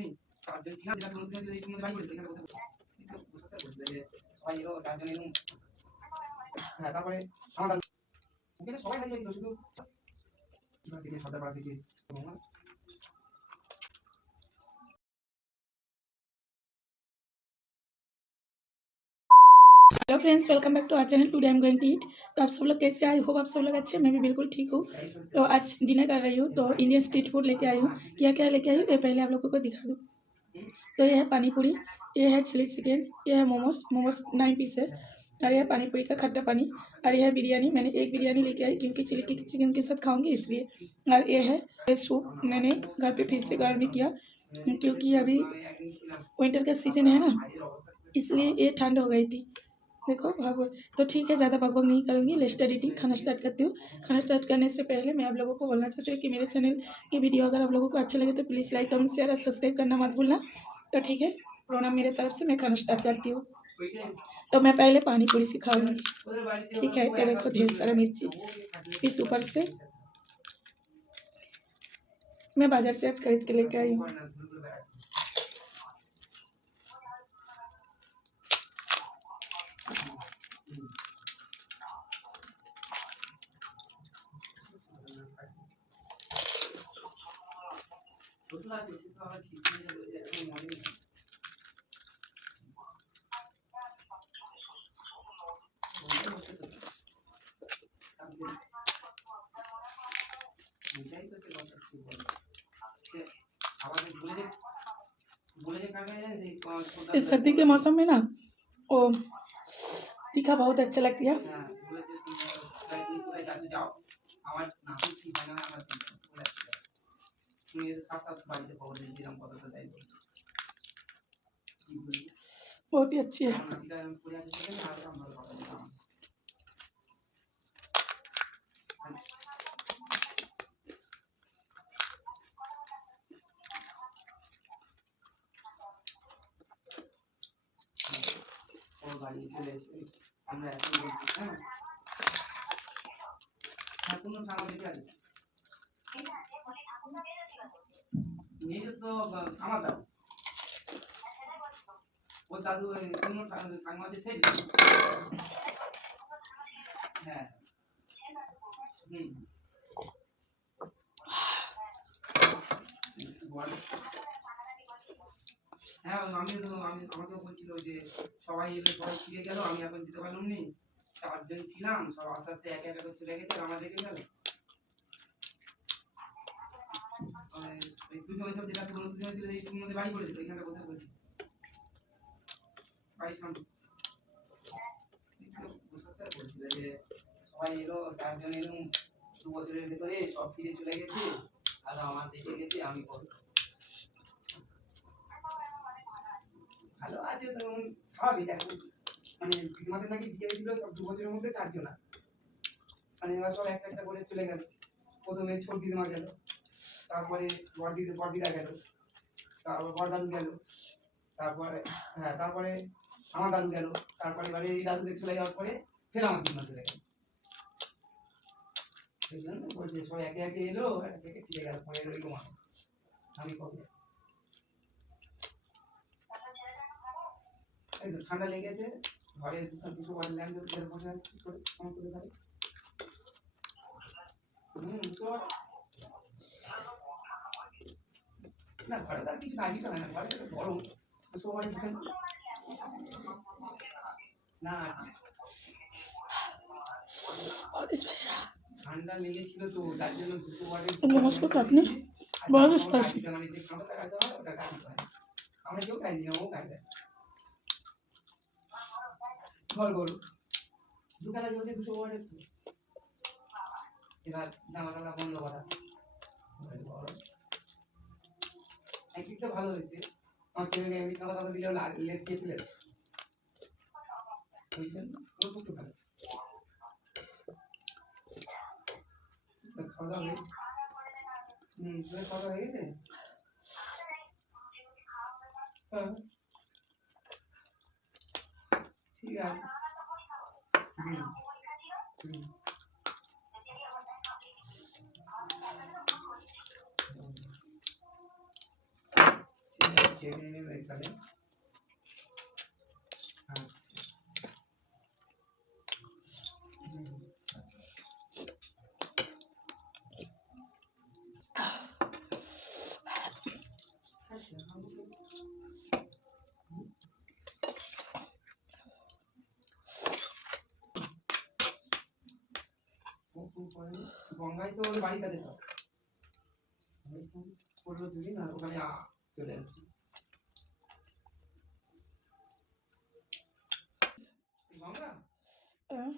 নেই, চারজন ছিলাম, যেটা কোনো দিন এই মধ্যে বাড়ি করেছে এখানে কথা বলছে যে সবাই এলো, চারজন এলো। হ্যাঁ, তারপরে আমার ওখানে সবাই হাজির হয়েছিল, শুধু থেকে সর্দারপাড়া থেকে hello friends, welcome back to our channel. Today I am going to eat. तो आप सब लोग कैसे? आई होप आप सब लोग अच्छे। मैं भी बिल्कुल ठीक हूँ। तो आज डिनर कर रही हूँ, तो इंडियन स्ट्रीट फूड लेके आई हूँ। क्या क्या लेके आई हूँ ये पहले आप लोगों को दिखा दूँ। तो ये है पानी पूरी, ये है चिली चिकन, ये है मोमोज 9 पीस है, और यह है पानी पूरी का खट्टा पानी, और यह है बिरयानी। मैंने एक बिरयानी लेके आई क्योंकि चिली चिकन के साथ खाऊंगी इसलिए। और ये है सूप, मैंने घर पे फिर से गर्म किया क्योंकि अभी विंटर का सीजन है ना, इसलिए ये ठंड हो गई थी। देखो भागो। तो ठीक है, ज़्यादा बकबक नहीं करूँगी। Let's start eating. खाना स्टार्ट करती हूँ। खाना स्टार्ट करने से पहले मैं आप लोगों को बोलना चाहती हूँ कि मेरे चैनल की वीडियो अगर आप लोगों को अच्छे लगे तो प्लीज़ लाइक कमेंट शेयर और सब्सक्राइब करना मत भूलना। तो ठीक है, प्रणाम मेरे तरफ से। मैं खाना स्टार्ट करती हूँ। तो मैं पहले पानी पूरी से खाऊँगी। ठीक है, ये देखो ढेर सारा मिर्ची, इस ऊपर से मैं बाज़ार से आज खरीद के लेके आई हूँ। इस सर्दी के मौसम में ना वो तीखा बहुत अच्छा लगती है। बहुत ही अच्छी है। আমরা এখন বলছি হ্যাঁ হ্যাঁ কোনো খাওয়া দিতে আছে নিজে তো আমার দাও ও দাদু কোনো ঠাকুমা দিয়ে সেই হ্যাঁ হ্যাঁ আমাকে বলছিল যে সবাই এলো, সবাই ফিরে গেল, আমি এখন যেতে পারলাম নি, চারজন ছিলাম, সব আস্তে আস্তে একে একে করে চলে গেছে, আমার রেখে গেল। তুই সময় যেটা কোনো তুই ছিল এই মধ্যে বাড়ি করেছিল এখানটা কোথায় বলছি বাড়ির সামনে বলছিল যে সবাই এলো, চারজন এলো, 2 বছরের ভেতরে সব ফিরে চলে গেছে, আর আমার দেখে গেছে, আমি করব ভালো আছে। তো স্বাভাবিক এখন মানে আমাদের নাকি বিয়ে হয়েছিল সব 2 বছরের মধ্যে 4 জন, মানে এবার সব একটা একটা করে চলে গেল। প্রথমে ছোট দিদিমা গেল, তারপরে বড়দিদা গেল, তারপর বড় দাদু গেল, তারপরে হ্যাঁ তারপরে আমার দাদু গেল, তারপরে এবারে এই দাদুদের চলে যাওয়ার পরে ফের আমার দিদিমা চলে গেল। সেই জন্য বলছে সবাই একে একে এলো, একে একে ফিরে গেল, পরে রইল মা, আমি কবে এই তো ঠান্ডা লেগেছে, ঘরে দুশো ওয়াট ল্যাম্প ধরে বসে আছি করে ফোন করে ধরে না ঘরে তার কিছু না দিতে হয় না, ঘরে তো গরম দুশো ওয়াট না ঠান্ডা লেগেছিল তো তার জন্য 200 ওয়াটের मोमोज को काटने बहुत स्पाइसी। মানে যে খাবারটা খাইতে হয় ওটা কাটতে হয়, আমরা কেউ খাই না, ও খাই না। ঘর গরু দোকানে যদি 200 ওয়াটের তো এবার জামাটা বন্ধ করা একদিক তো ভালো হয়েছে, আমার ছেলেকে এমনি কথা কথা দিলেও লেট দিয়ে ফেলে বুঝলেন, ওর খুব ভালো খাওয়া দাওয়া হয়ে খাওয়া দাওয়া হয়ে গেছে। হ্যাঁ ঠিক আছে ঠিক টেনে নেব এখানে। আচ্ছা হুম, আচ্ছা আমি তো হুম, ও ফোন করেনি। গঙ্গায় তো ওর বাড়িটা যেত। আমি ফোন করলো দুদিন আর ওখানে চলে আসছি। গঙ্গা হ্যাঁ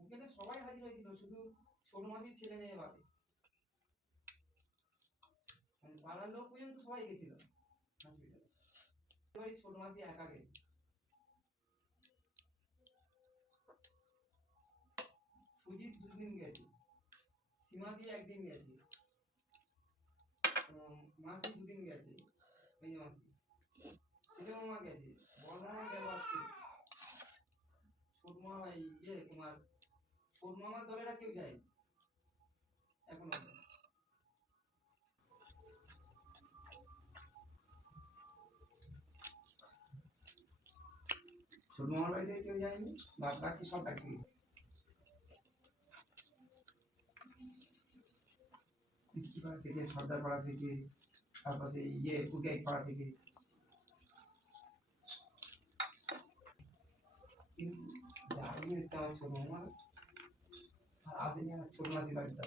ওখানে সবাই হাজির হয়েছিল, শুধু ছোট মাসির ছেলে মেয়ে বাদে। মানে পাড়ার লোক পর্যন্ত সবাই গেছিল হসপিটালে। এবারে ছোট মাসি একা গেছে। সুজিত 2 দিন গেছে, সীমাদি 1 দিন গেছে, মাসি 2 দিন গেছে, এই যে মাসি ছেলে মামা গেছে, বড় মামা গেল আজকে। ছোট মামা তোমার ছোট মামার দলেরা কেউ যায়নি এখন অব্দি। ছোট মামার বাড়িতে কেউ যায়নি, বাকি সব ডাকি পাড়া থেকে, সর্দার পাড়া থেকে, তারপরে পুটিয়াই পাড়া থেকে। কিন্তু যাইনি হচ্ছে আমার ছোট মামা, আর আসেনি আমার ছোট মাসির বাড়িতে।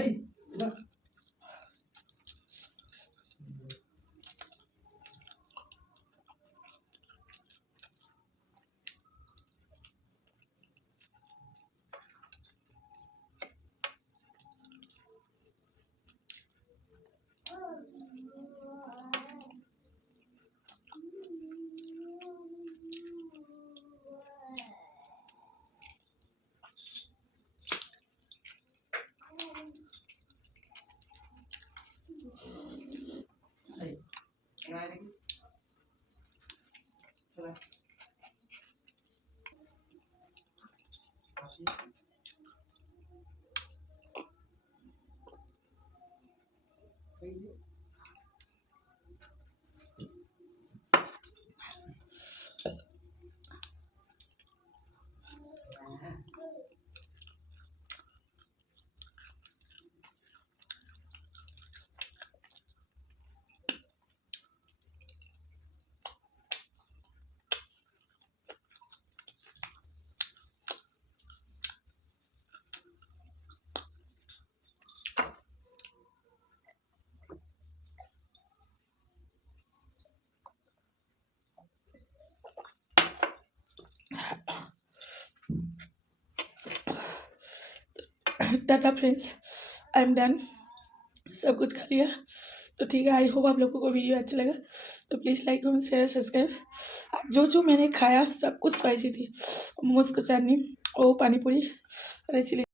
এই না, এই এখানে নাকি চলে আসি। এই যে হ্যাঁ Tata friends, I am done, सब कुछ खा लिया। तो ठीक है, आई होप आप लोगों को वीडियो अच्छा लगा, तो please like comment share subscribe. जो मैंने खाया सब कुछ स्पाइसी थी, मोमोज का चाटनी, वो पानी पूरी और चिली